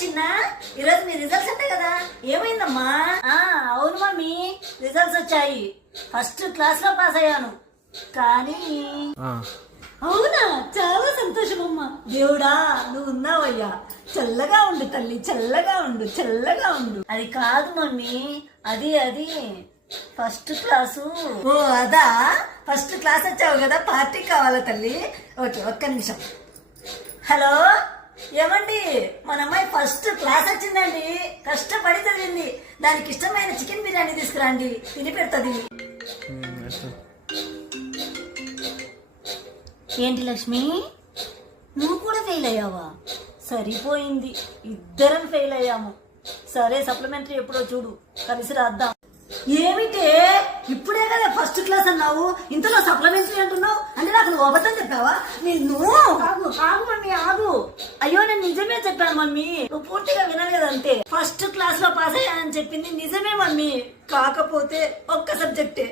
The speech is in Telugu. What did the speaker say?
చిన్న ఈరోజు మీ రిజల్ట్స్ ఉంటాయి కదా, ఏమైందమ్మా? అవును మమ్మీ, రిజల్ట్స్ వచ్చాయి. ఫస్ట్ క్లాస్ లో పాస్ అయ్యాను. కానీ అవునా, చాలా సంతోషం అమ్మా. దేవుడా నువ్వు ఉన్నావయ్యా. చల్లగా ఉండు తల్లి, చల్లగా ఉండు, చల్లగా ఉండు. అది కాదు మమ్మీ, అది ఫస్ట్ క్లాసు. ఓ అదా, ఫస్ట్ క్లాస్ వచ్చావు కదా, పార్టీ కావాలా తల్లి? ఓకే, ఒక్క నిమిషం. హలో, ఏమండి, మన అమ్మాయి ఫస్ట్ క్లాస్ వచ్చిందండి. కష్టపడి చదివింది. దానికి ఇష్టమైన చికెన్ బిర్యానీ తీసుకురండి, తిని పెడుతుంది. ఏంటి లక్ష్మి, నువ్వు కూడా ఫెయిల్ అయ్యావా? సరిపోయింది, ఇద్దరం ఫెయిల్ అయ్యాము. సరే, సప్లిమెంటరీ ఎప్పుడో చూడు, కలిసి రాద్దాం. ఏమిటే, ఇప్పుడే కదా ఫస్ట్ క్లాస్ అన్నావు, ఇంతలో సప్లిమెంటరీ అంటున్నావు? అంటే నాకు నువ్వు అబద్ధం చెప్పావా? నిన్ను ఆగు మమ్మీ, ఆగు. అయ్యో, నేను నిజమే చెప్పాను మమ్మీ, నువ్వు పూర్తిగా వినలేదంతే. ఫస్ట్ క్లాస్ లో పాస్ అయ్యానని చెప్పింది నిజమే మమ్మీ. కాకపోతే ఒక్క సబ్జెక్టే.